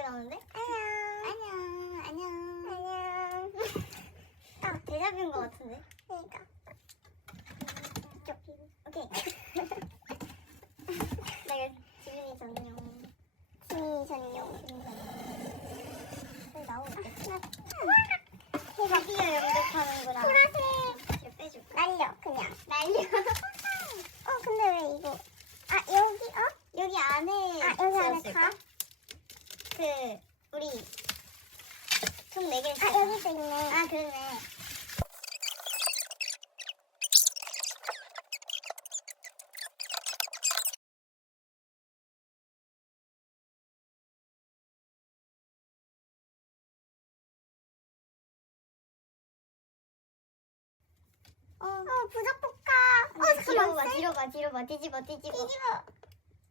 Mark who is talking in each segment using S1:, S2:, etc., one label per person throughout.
S1: 게 나오는데?
S2: 안녕.
S1: 안녕, 안녕.
S2: 안녕.
S1: 딱 대답인 것 같은데?
S2: 그러니까.
S1: 이쪽. 오케이. 나 이거 지민이 전용.
S2: 지민이 전용.
S1: 왜 나오겠지?
S2: 대박.
S1: 드디어 연극하는구나.
S2: 보라색.
S1: 이거 빼줄까?
S2: 날려 그냥.
S1: 날려.
S2: 어 근데 왜 이거? 아 여기 어?
S1: 여기 안에
S2: 아 여기 안에
S1: 지었을까?
S2: 다?
S1: 그 우리 총 4개를
S2: 아 여기도 있네.
S1: 아 그러네 어,
S2: 어 부적복가. 어
S1: 어, 뒤로
S2: 잠깐만.
S1: 뒤로 봐, 뒤로 봐, 뒤집어, 뒤집어.
S2: 뒤집어.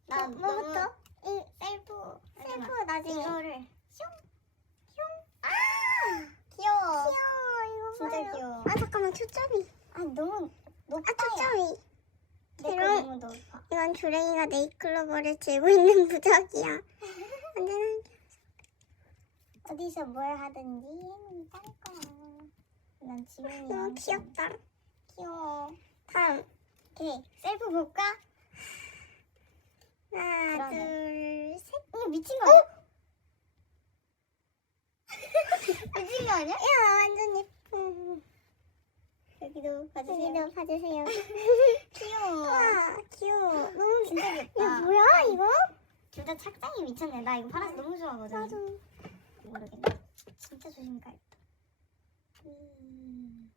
S1: 나
S2: 어, 뭐부터? 이
S1: 셀프.
S2: 셀프 나중에.
S1: 이거를
S2: 아
S1: 귀여워.
S2: 귀여워 이거
S1: 진짜
S2: 봐요.
S1: 귀여워.
S2: 아 잠깐만 초점이.
S1: 아 너무 높다.
S2: 아 초점이.
S1: 내거
S2: 그럼-
S1: 너무 높아.
S2: 이건 조랭이가 네이클로버를 들고 있는 부적이야. 언제나
S1: 어디서 뭘 하든지 얘는 딴 거야. 난 지민이
S2: 너무 귀엽다.
S1: 귀여워.
S2: 다음
S1: 오케이 셀프 볼까?
S2: 하나
S1: 그러네.
S2: 둘 셋.
S1: 이거 미친 거 아니야? 미친 거 아니야?
S2: 야 완전 예쁜.
S1: 여기도 봐주세요.
S2: 여기도 봐주세요.
S1: 귀여워.
S2: 와 귀여워. 너무
S1: 진짜
S2: 야
S1: 귀엽다.
S2: 뭐야 이거?
S1: 둘 다 착장이 미쳤네. 나 이거 파란색 너무 좋아하거든.
S2: 나도.
S1: 모르겠네. 진짜 조심히 가야겠다. 음.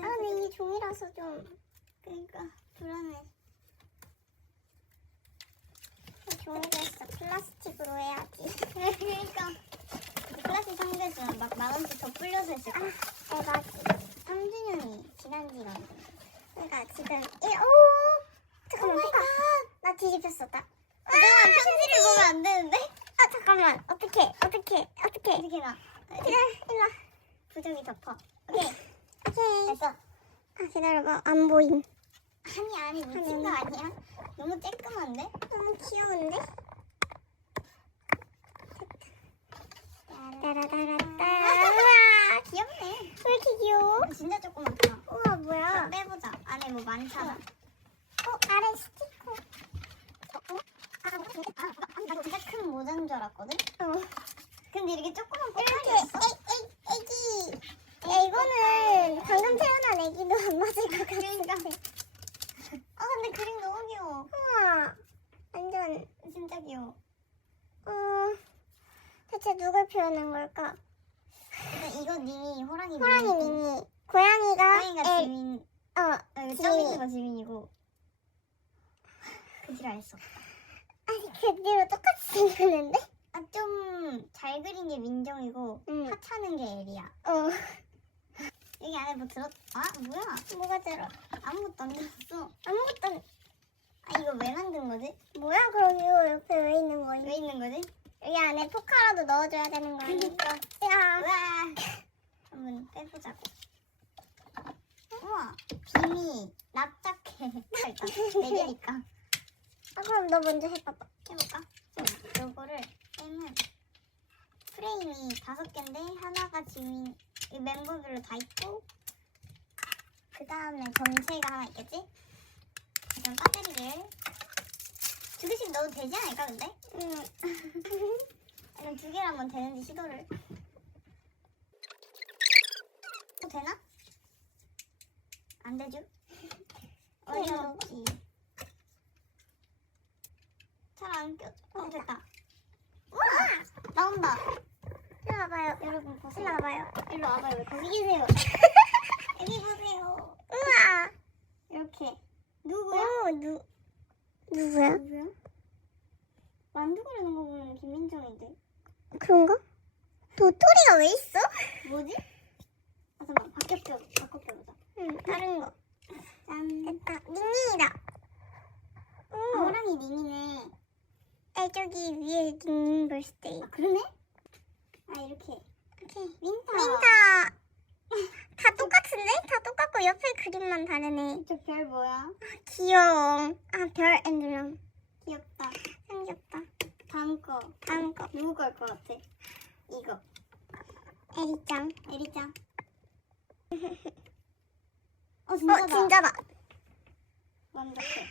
S2: 아 근데 이게 종이라서 좀
S1: 그러니까 불안해.
S2: 종이가 있어. 플라스틱으로 해야지.
S1: 그러니까 플라스틱 상자에서는 막만 원씩 더 불려서 했을 거야.
S2: 대박이.
S1: 3주년이 지난 지가.
S2: 그러니까 지금 이 오. 잠깐만 잠깐. 나 뒤집혔어. 나.
S1: 내가 편지를 보면 안 되는데?
S2: 아 잠깐만. 어떻게 어떻게 어떻게?
S1: 이렇게 나.
S2: 그래 일로. 와.
S1: 부정이 덮어. 오케이.
S2: 오케이.
S1: 됐어.
S2: 아 기다려봐. 안 보임.
S1: 아니 아니 미친 거 아니야? 너무 쬐끔한데?
S2: 너무 귀여운데? 따라따라따. 우와.
S1: 귀엽네.
S2: 왜 이렇게 귀여워?
S1: 진짜 조그맣다.
S2: 우와 뭐야?
S1: 빼보자. 안에 뭐 많잖아.
S2: 어 아래 스티커.
S1: 아, 나 진짜 큰 모자인 줄 알았거든?
S2: 어.
S1: 근데 이렇게 조그만
S2: 이렇게
S1: 꼬다리였어?
S2: 애, 애, 애기. 야 이거는 방금 태어난 애기도 안 맞을 것 같아.
S1: 그러니까. 아 근데 그림 너무 귀여워.
S2: 우와. 완전
S1: 진짜 귀여워.
S2: 어 대체 누굴 표현한 걸까?
S1: 근데 이거 님이 호랑이
S2: 호랑이
S1: 님이지?
S2: 미니. 고양이가
S1: 호랑이가
S2: 애.
S1: 지민.
S2: 어.
S1: 아, 이거
S2: 지민이.
S1: 점 있는 거 지민이고. 그지를 알수 없다.
S2: 아니 그대로 똑같이 생겼는데?
S1: 아, 좀 잘 그린 게 민정이고,
S2: 응.
S1: 하찮은 게 엘이야.
S2: 어.
S1: 여기 안에 뭐 들었, 아, 뭐야?
S2: 뭐가 들어?
S1: 아무것도 안 들었어.
S2: 아무것도 안-
S1: 아, 이거 왜 만든 거지?
S2: 뭐야 그럼 이거 옆에 왜 있는 거니?
S1: 왜 있는 거지?
S2: 여기 안에 포카라도 넣어줘야 되는 거 아니야?
S1: 그니까.
S2: 야.
S1: 우와. 한번 빼보자고. 우와, 비미, 납작해. 일단, 네 개니까.
S2: 아 그럼 너 먼저 해봐봐.
S1: 해볼까? 자, 요거를 빼면 프레임이 다섯 개인데 하나가 지금 이 멤버별로 다 있고 그 다음에 전체가 하나 있겠지? 일단 배터리를 두 개씩 넣어도 되지 않을까 근데?
S2: 응.
S1: 일단 두 개를 한번 되는지 시도를 어, 되나? 안 되죠? 어이없지 잘안 껴져 어 됐다 우와 나온다
S2: 일로 와봐요.
S1: 여러분 보세요
S2: 일로 와봐요.
S1: 일로 와봐요 왜 거기 계세요 여기 보세요
S2: 우와.
S1: 이렇게 누구야?
S2: 오 누. 누구야?
S1: 누구야? 만두 그리는 거 보면 김민정인데
S2: 그런가? 도토리가 왜 있어?
S1: 뭐지? 아 잠깐 바뀌었어 바꿔 껴보자
S2: 응. 다른 거.
S1: 짠
S2: 됐다. 닝닝이다.
S1: 아,
S2: 오.
S1: 호랑이 닝이네
S2: 아 저기 위에 닝닝 벌스데이.
S1: 아 그러네? 아 이렇게
S2: 오케이.
S1: 민타
S2: 민타. 다 똑같은데? 다 똑같고 옆에 그림만 다르네.
S1: 저 별 뭐야?
S2: 귀여워. 아, 별 엠블럼.
S1: 귀엽다
S2: 생겼다.
S1: 거.
S2: 다음 거.
S1: 누구 거할것 같아? 이거.
S2: 에리짱.
S1: 에리짱. 어,
S2: 어,
S1: 진짜다.
S2: 진짜다.
S1: 완벽해.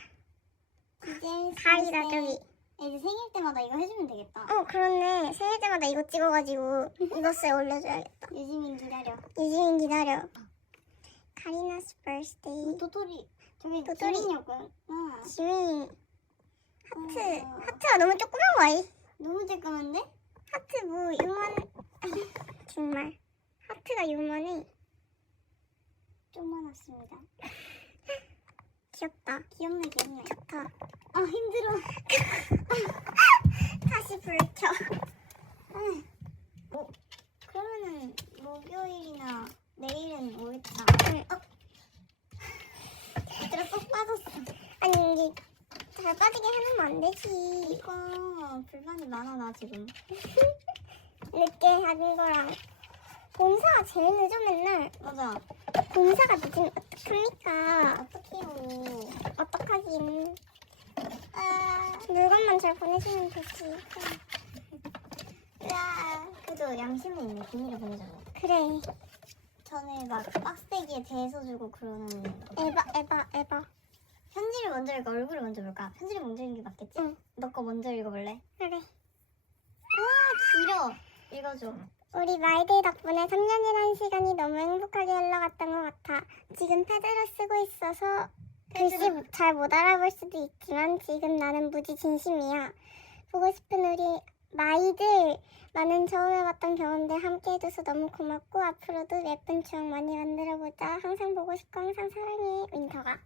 S1: 생일
S2: 저기.
S1: 때- 이제 생일 때마다 이거 해주면 되겠다.
S2: 어, 그렇네. 생일 때마다 이거 찍어가지고 이것을 올려줘야겠다.
S1: 유지민 기다려.
S2: 유지민 기다려. 카리나's birthday.
S1: 도토리. 저기
S2: 도토리.
S1: 지민이었구나. 아,
S2: 지민. 하트.
S1: 어.
S2: 하트가 너무 조그만 거 아니?
S1: 너무 쬐까만데?
S2: 하트 뭐 요만. 정말. 하트가 요만해.
S1: 조그만했습니다.
S2: 귀엽다.
S1: 귀엽네, 귀엽네.
S2: 좋다.
S1: 아, 힘들어.
S2: 다시 불 켜.
S1: 어, 그러면은 목요일이나 내일은 오겠다.
S2: 응.
S1: 어? 얘들아 쏙 빠졌어.
S2: 아니 이게 잘 빠지게 해놓으면 안 되지.
S1: 이거 불만이 많아 나 지금.
S2: 늦게 하는 거랑 공사가 제일 늦어 맨날.
S1: 맞아.
S2: 공사가 늦으면 어떡합니까?
S1: 어떡해요.
S2: 어떡하긴.
S1: 아,
S2: 물건만 잘 보내주면 되지.
S1: 으아. 그래도 양심은 있네. 비밀을 보내줘서.
S2: 그래.
S1: 전에 막 빡세기에 대서 주고 그러는
S2: 에바 에바 에바.
S1: 편지를 먼저 읽어 얼굴을 먼저 볼까? 편지를 먼저 읽는 게 맞겠지?
S2: 응.
S1: 너 거 먼저 읽어볼래?
S2: 그래.
S1: 길어. 읽어줘.
S2: 우리 마이들 덕분에 3년이라는 시간이 너무 행복하게 흘러갔던 것 같아. 지금 패드를 쓰고 있어서 글씨 잘 못 알아볼 수도 있지만 지금 나는 무지 진심이야. 보고 싶은 우리 마이들 많은 처음 해봤던 경험들 함께 해줘서 너무 고맙고 앞으로도 예쁜 추억 많이 만들어보자. 항상 보고 싶고 항상 사랑해. 윈터가.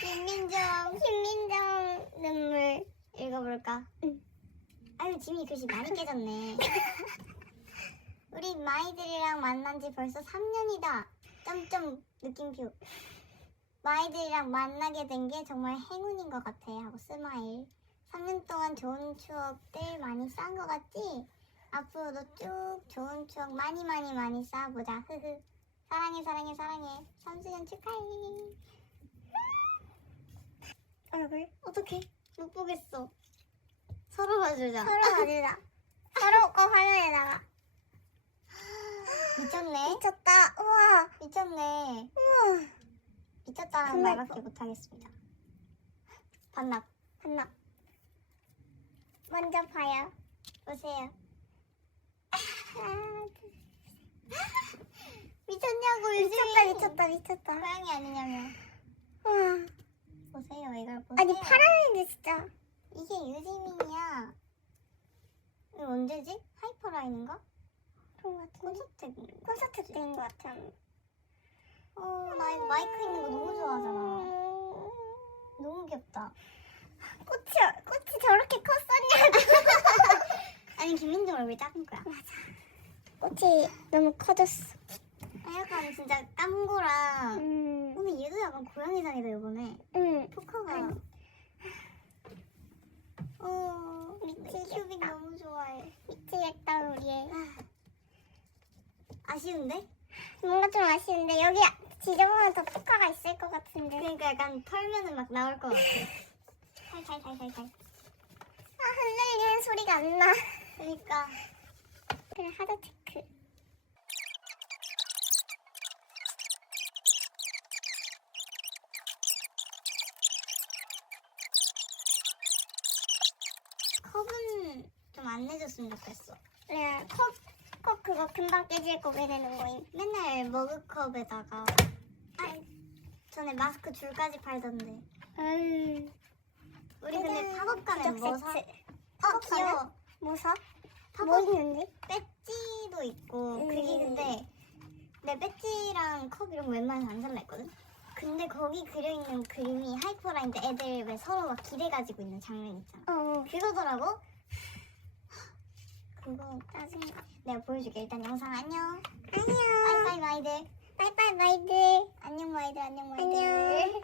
S1: 김민정.
S2: 김민정 눈물.
S1: 읽어볼까?
S2: 응.
S1: 아유 지민이 글씨 많이 깨졌네. 우리 마이들이랑 만난 지 벌써 3년이다. 점점 느낌표. 마이들이랑 만나게 된 게 정말 행운인 것 같아. 하고 스마일. 3년 동안 좋은 추억들 많이 쌓은 것 같지? 앞으로도 쭉 좋은 추억 많이 많이 많이 쌓아보자. 흐흐. 사랑해 사랑해 사랑해. 3주년 축하해.
S2: 얼굴.
S1: 어떡해? 못 보겠어. 서로 봐주자.
S2: 서로 봐주자. 서로 거 화면에다가.
S1: 미쳤네.
S2: 미쳤다. 우와.
S1: 미쳤네.
S2: 우와.
S1: 미쳤다는
S2: 정말
S1: 말밖에 못하겠습니다. 반납.
S2: 반납. 먼저 봐요. 둘.
S1: 미쳤냐고
S2: 미쳤다, 미쳤다, 미쳤다.
S1: 고양이 아니냐며.
S2: 우와.
S1: 보세요. 이걸 보세요.
S2: 아니, 파란인데, 진짜.
S1: 이게 유지민이야. 이거 언제지? 하이퍼라인인가?
S2: 그런 것 같은데.
S1: 콘서트.
S2: 콘서트 때인 것 같아.
S1: 어, 나 이거 마이크 있는 거 너무 좋아하잖아. 너무 귀엽다.
S2: 꽃이, 꽃이 저렇게 컸었냐고.
S1: 아니, 얼굴이 작은 거야.
S2: 꽃이 너무 커졌어.
S1: 아, 약간 진짜 깜고랑.
S2: 음,
S1: 근데 얘도 약간 고양이상이다, 이번에.
S2: 음.
S1: 포카가. 어,
S2: 미치겠다.
S1: 큐빅 너무 좋아해.
S2: 미치겠다, 우리 애.
S1: 아쉬운데?
S2: 뭔가 좀 아쉬운데, 여기 지저분한 더 포카가 있을 것 같은데.
S1: 그러니까 약간 털면은 막 나올 것 같아. 살살살살살.
S2: 아, 흔들리는 소리가 안 나.
S1: 그러니까
S2: 그래, 하드 체크.
S1: 컵은 좀 안 내줬으면 좋겠어.
S2: 네, 컵, 컵 그거 금방 깨질 거 왜 내는 거임?
S1: 맨날 머그컵에다가 아 전에 마스크 줄까지 팔던데.
S2: 음.
S1: 우리 근데 팝업 가면 뭐 사? 어 귀여워.
S2: 뭐 사? 뭐 있는데?
S1: 배지도 있고
S2: 음.
S1: 그게 근데 내 배지랑 컵 이런 거 웬만해서 안 살라 했거든. 근데 거기 그려있는 그림이 하이퍼라인데 애들 왜 서로 막 기대가지고 있는 장면 있잖아.
S2: 어.
S1: 그거더라고. 그거
S2: 나중에.
S1: 내가 보여줄게. 일단 영상 안녕.
S2: 안녕.
S1: 빠이빠이 마이들.
S2: 바이바이 마이들.
S1: 안녕 마이들 안녕 마이들.
S2: 안녕.